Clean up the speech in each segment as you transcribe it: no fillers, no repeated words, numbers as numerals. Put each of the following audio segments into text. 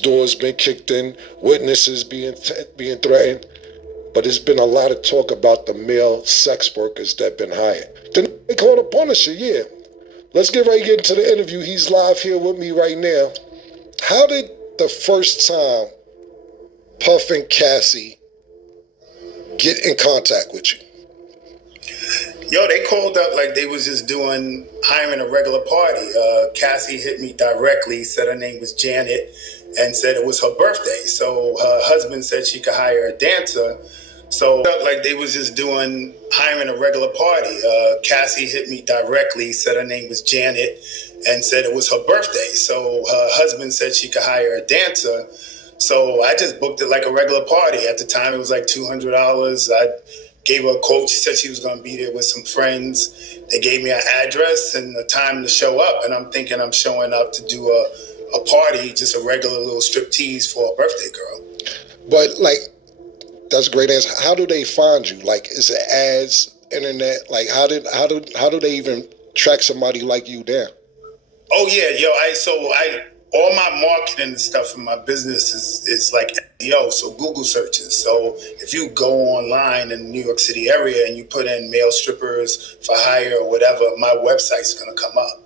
Doors been kicked in, witnesses being threatened, but there's been a lot of talk about the male sex workers that been hired. Then they called a Punisher, yeah. Let's get into the interview. He's live here with me right now. How did the first time Puff and Cassie get in contact with you? Yo, they called up like they was just doing hiring a regular party. Cassie hit me directly, said her name was Janet, and said it was her birthday. So her husband said she could hire a dancer. So like they was just doing hiring a regular party. Cassie hit me directly, said her name was Janet, and said it was her birthday. So her husband said she could hire a dancer. So I just booked it like a regular party. At the time, it was like $200. I gave her a quote. She said she was going to be there with some friends. They gave me an address and the time to show up. And I'm thinking I'm showing up to do a party, just a regular little striptease for a birthday girl. But like, that's a great answer. How do they find you? Like, is it ads, internet? Like, how do they even track somebody like you down? Oh yeah, yo, all my marketing and stuff in my business is like SEO, so Google searches. So if you go online in the New York City area and you put in male strippers for hire or whatever, my website's gonna come up.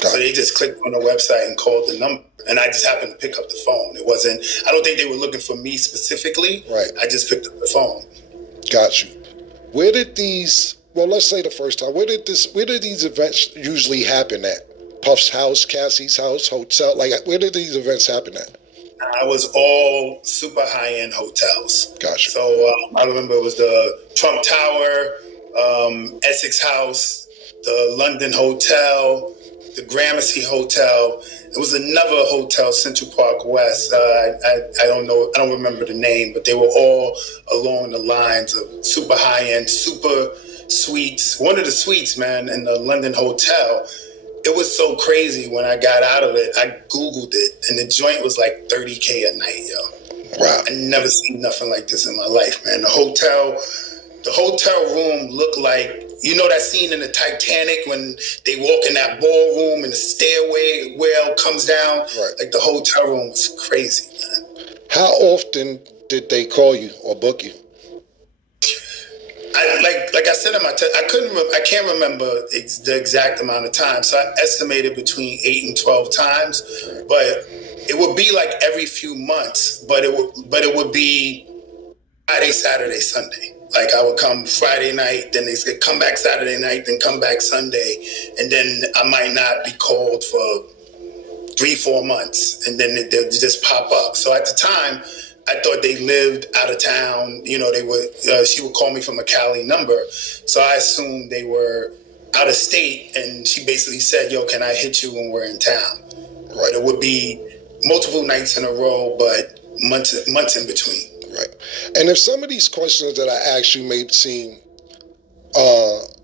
So they just clicked on the website and called the number. And I just happened to pick up the phone. I don't think they were looking for me specifically. Right. I just picked up the phone. Got you. Let's say the first time, where did these events usually happen at? Puff's house, Cassie's house, hotel? Like, where did these events happen at? I was all super high-end hotels. Gotcha. So I remember it was the Trump Tower, Essex House, the London Hotel, the Gramercy Hotel. It was another hotel, Central Park West. I don't know. I don't remember the name, but they were all along the lines of super high-end, super suites. One of the suites, man, in the London Hotel, it was so crazy when I got out of it. I Googled it, and the joint was like $30K a night, yo. Wow. I never seen nothing like this in my life, man. The hotel room looked like, you know that scene in the Titanic when they walk in that ballroom and the stairway well comes down? Right. Like the hotel room was crazy, man. How often did they call you or book you? Like I said in my text, I can't remember the exact amount of time. So I estimated between 8 and 12 times, but it would be like every few months. But it would be Friday, Saturday, Sunday. Like I would come Friday night, then they would come back Saturday night, then come back Sunday, and then I might not be called for 3-4 months, and then they'll just pop up. So at the time, I thought they lived out of town. You know, they would. She would call me from a Cali number, so I assumed they were out of state. And she basically said, "Yo, can I hit you when we're in town?" Right. It would be multiple nights in a row, but months in between. Right. And if some of these questions that I asked you may seem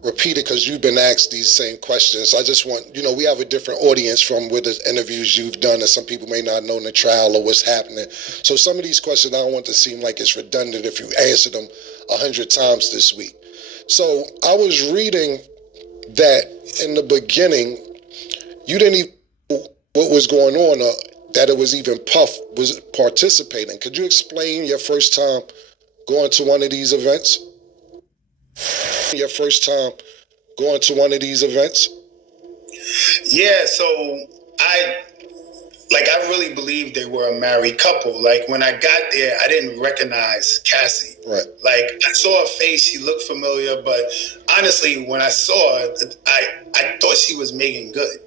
repeated because you've been asked these same questions, I just want, we have a different audience from with the interviews you've done, and some people may not know in the trial or what's happening. So some of these questions, I don't want to seem like it's redundant if you answer them 100 times this week. So I was reading that in the beginning, you didn't even know what was going on, or that it was even Puff was participating. Could you explain your first time going to one of these events? Your first time going to one of these events? Yeah, so I really believed they were a married couple. Like when I got there, I didn't recognize Cassie. Right. Like I saw her face, she looked familiar, but honestly, when I saw her, I thought she was Megan Good.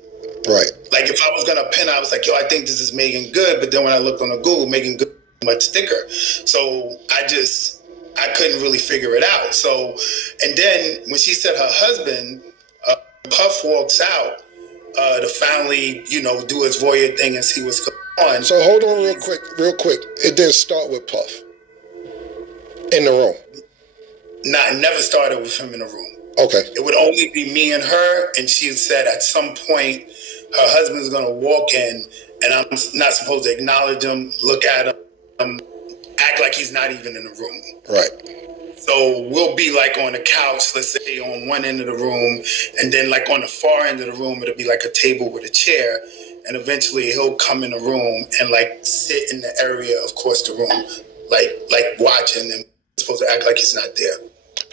Right. Like if I was gonna pin her, I was like, yo, I think this is Megan Good. But then when I looked on the Google, Megan Good much thicker. So I couldn't really figure it out. So, and then when she said her husband, Puff walks out to finally, do his voyeur thing and see what's going on. So hold on real quick. It didn't start with Puff in the room. Nah, it never started with him in the room. Okay. It would only be me and her, and she said at some point her husband's gonna walk in, and I'm not supposed to acknowledge him, look at him, act like he's not even in the room. Right. So we'll be like on the couch, let's say on one end of the room, and then like on the far end of the room, it'll be like a table with a chair. and eventually he'll come in the room and like sit in the area across the room, like watching, and supposed to act like he's not there.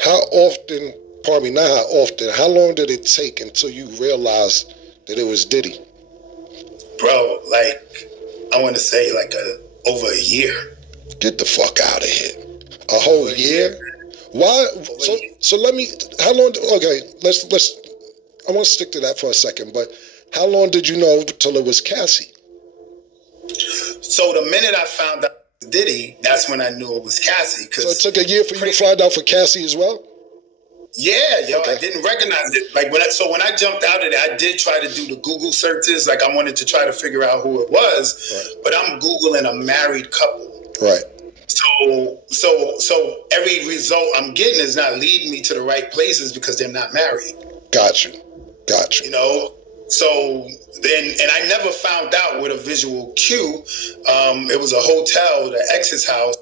How often? Pardon me, not how often. How long did it take until you realized that it was Diddy? Bro, like I want to say like over a year. Get the fuck out of here. A whole year? Why? So let me. How long? Okay, let's. I want to stick to that for a second. But how long did you know till it was Cassie? So the minute I found out it was Diddy, that's when I knew it was Cassie. So it took a year for you to find out for Cassie as well? Yeah, yo, okay. I didn't recognize it. Like when I jumped out of it, I did try to do the Google searches. Like I wanted to try to figure out who it was, right. But I'm Googling a married couple. Right. So every result I'm getting is not leading me to the right places because they're not married. Got you. You know, so then, and I never found out with a visual cue. It was a hotel, the ex's house,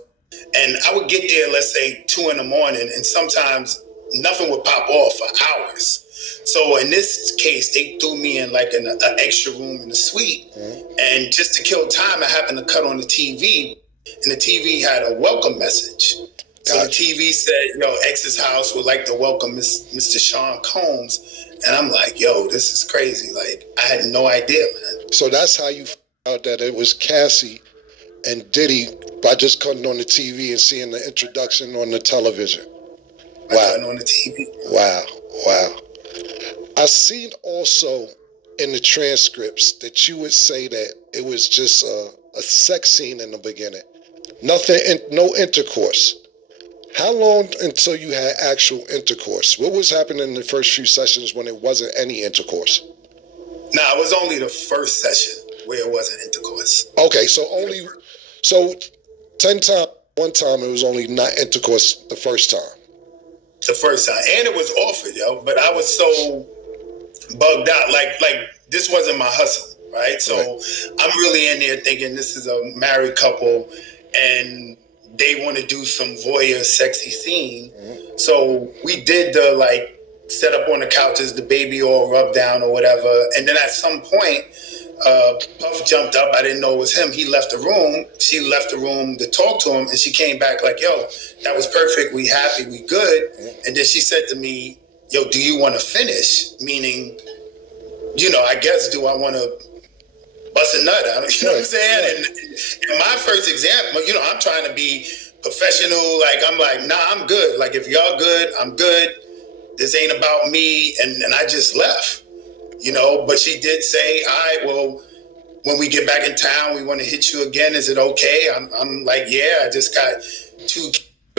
and I would get there, let's say 2 a.m, and sometimes nothing would pop off for hours. So in this case, they threw me in like an extra room in the suite, and just to kill time, I happened to cut on the TV, and the TV had a welcome message. So the TV said, yo, ex's house would like to welcome Mr. Sean Combs. And I'm like, yo, this is crazy. Like, I had no idea, man. So that's how you found out that it was Cassie and Diddy by just cutting on the TV and seeing the introduction on the television. Wow. Cutting on the TV. Wow. I seen also in the transcripts that you would say that it was just a sex scene in the beginning. Nothing, no intercourse. How long until you had actual intercourse? What was happening in the first few sessions when it wasn't any intercourse? Nah, it was only the first session where it wasn't intercourse. Okay, so 10 times, one time it was only not intercourse the first time. The first time. And it was offered, yo. But I was so bugged out. Like this wasn't my hustle, right? So I'm really in there thinking this is a married couple and they want to do some voyeur sexy scene. So we did the like set up on the couches, the baby all rubbed down or whatever. And then at some point, Puff jumped up. I didn't know it was him. He left the room. She left the room to talk to him. And she came back like, yo, that was perfect. We happy. We good. And then she said to me, yo, do you want to finish? Meaning, you know, I guess, do I want to bust a nut out? You know what I'm saying? And my first example, you know, I'm trying to be professional. Like, I'm like, nah, I'm good. Like, if y'all good, I'm good. This ain't about me. And I just left, you know. But she did say, all right, well, when we get back in town, we want to hit you again. Is it okay? I'm like, yeah, I just got 2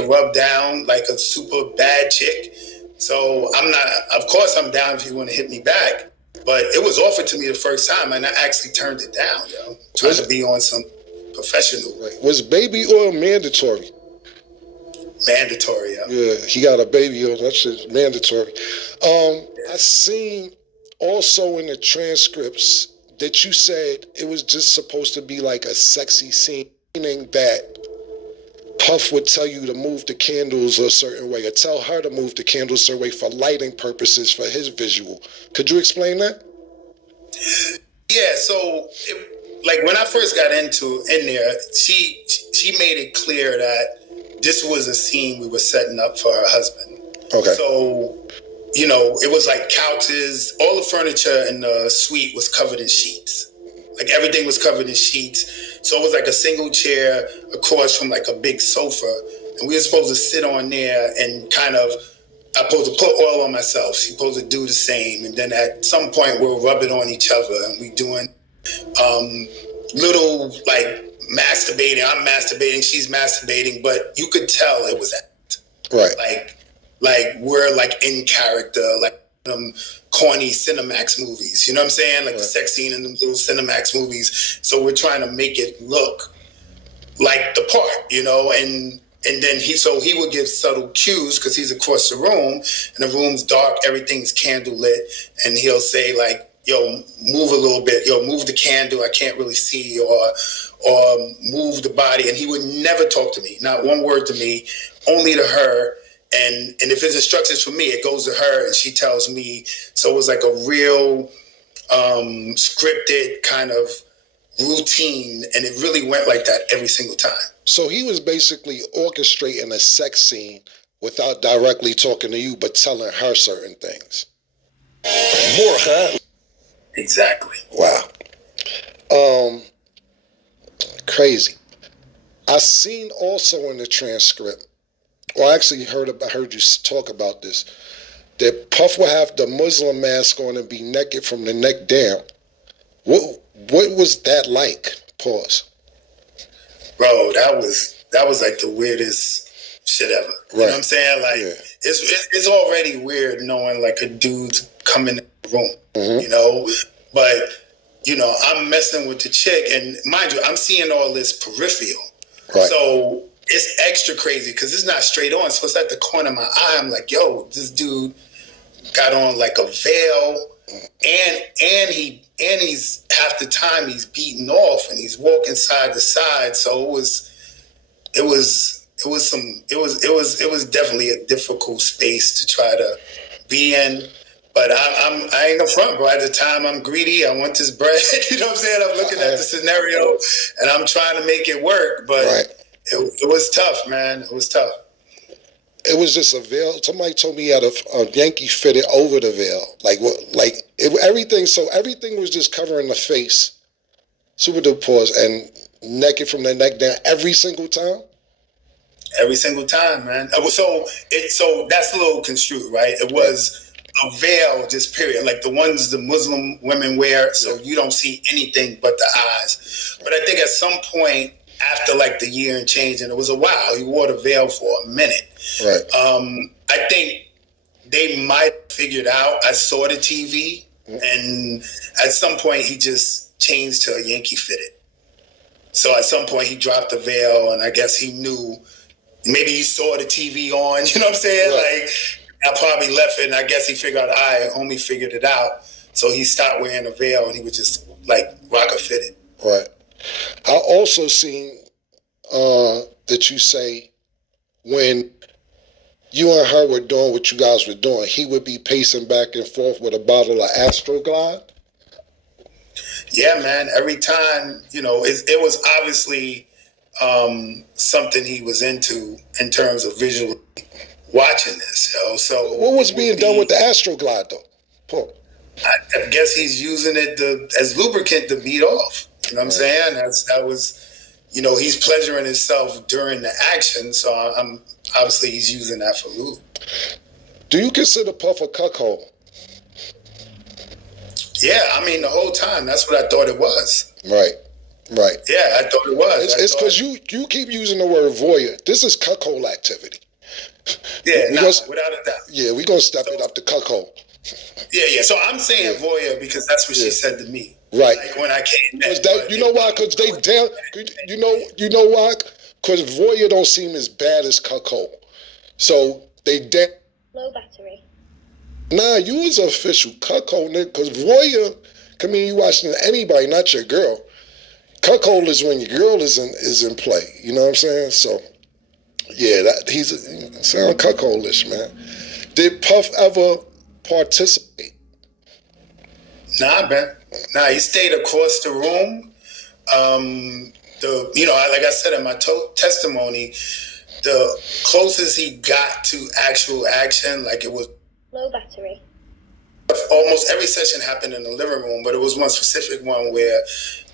rubbed down like a super bad chick. So I'm not, of course I'm down if you want to hit me back. But it was offered to me the first time, and I actually turned it down, yo. Trying to be on some professional. Was baby oil mandatory? Mandatory, yo. Yeah, he got a baby oil. That shit's mandatory. I seen also in the transcripts that you said it was just supposed to be like a sexy scene, meaning that Puff would tell you to move the candles a certain way, or tell her to move the candles a certain way for lighting purposes for his visual. Could you explain that? Yeah, so like when I first got in there, she made it clear that this was a scene we were setting up for her husband. Okay. So, you know, it was like couches, all the furniture in the suite was covered in sheets. Like everything was covered in sheets. So it was like a single chair across from like a big sofa. And we were supposed to sit on there and kind of, I'm supposed to put oil on myself. She's supposed to do the same. And then at some point we'll rub it on each other. And we doing little like masturbating. I'm masturbating, she's masturbating. But you could tell it was act. Right. Like we're like in character, like corny Cinemax movies, you know what I'm saying? Like the sex scene in them little Cinemax movies. So we're trying to make it look like the part, you know, and then he would give subtle cues because he's across the room and the room's dark, everything's candle lit, and he'll say like, yo, move a little bit, yo, move the candle, I can't really see, or move the body. And he would never talk to me, not one word to me, only to her. And if it's instructions for me, it goes to her and she tells me. So it was like a real scripted kind of routine, and it really went like that every single time. So he was basically orchestrating a sex scene without directly talking to you, but telling her certain things. Morgen. Exactly. Wow. Crazy. I seen also in the transcript, or I actually heard you talk about this, that Puff will have the Muslim mask on and be naked from the neck down. What was that like? Pause. Bro, that was like the weirdest shit ever. Right. You know what I'm saying? Like, yeah. It's already weird knowing like a dude's coming in the room, you know? But, you know, I'm messing with the chick, and mind you, I'm seeing all this peripheral. Right. So it's extra crazy because it's not straight on. So it's at the corner of my eye. I'm like, yo, this dude got on like a veil, and he's half the time he's beating off and he's walking side to side. So it was definitely a difficult space to try to be in. But I ain't gonna front, bro. At the time, I'm greedy. I want this bread. You know what I'm saying? I'm looking at the scenario, and I'm trying to make it work. But it was tough, man. It was tough. It was just a veil. Somebody told me he had a Yankee fitted over the veil. Everything was just covering the face. Super duper pause and naked from the neck down every single time. Every single time, man. So that's a little construed, right? It was a veil, just period. Like the ones the Muslim women wear, so you don't see anything but the eyes. But I think at some point after like the year and change, and it was a while, he wore the veil for a minute. Right. I think they might have figured out. I saw the TV, and at some point he just changed to a Yankee fitted. So at some point he dropped the veil, and I guess he knew. Maybe he saw the TV on. You know what I'm saying? Right. Like I probably left it, and I guess he figured out I only figured it out. So he stopped wearing a veil, and he was just like rocker fitted. Right. I also seen that you say when you and her were doing what you guys were doing, he would be pacing back and forth with a bottle of Astroglide. Yeah, man. Every time, you know, it was obviously something he was into in terms of visually watching this. You know? So what was being done with the Astroglide, though? Paul. I guess he's using it as lubricant to beat off. You know what I'm saying? That was, you know, he's pleasuring himself during the action. So I'm obviously he's using that for lube. Do you consider Puff a cuckold? Yeah, I mean the whole time. That's what I thought it was. Right. Yeah, I thought it was. It's because you keep using the word voyeur. This is cuckold activity. Yeah, without a doubt. Yeah, we're gonna step it up to cuckold. Yeah. So I'm saying voyeur because that's what she said to me. Right. Like when I came back. You know why? Because they down. You know why? Because voyeur don't seem as bad as cuckold. So they down. Low battery. Nah, you was an official cuckold, nigga. Because voyeur can mean you watching anybody, not your girl. Cuckold is when your girl is in play. You know what I'm saying? So yeah, he's sound cuckoldish, man. Did Puff ever participate? Nah, man. Nah, he stayed across the room. Like I said in my testimony, the closest he got to actual action, like it was low battery. Almost every session happened in the living room, but it was one specific one where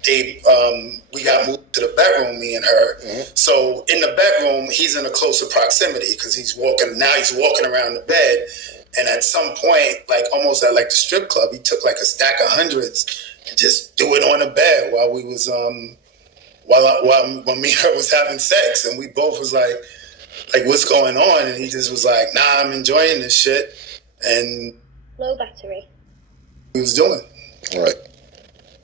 we got moved to the bedroom, me and her. So in the bedroom, he's in a closer proximity because he's walking around the bed. And at some point, like almost at like the strip club, he took like a stack of hundreds and just threw it on the bed while we was while me and her was having sex, and we both was like what's going on? And he just was like, nah, I'm enjoying this shit. And low battery. He was doing. All right.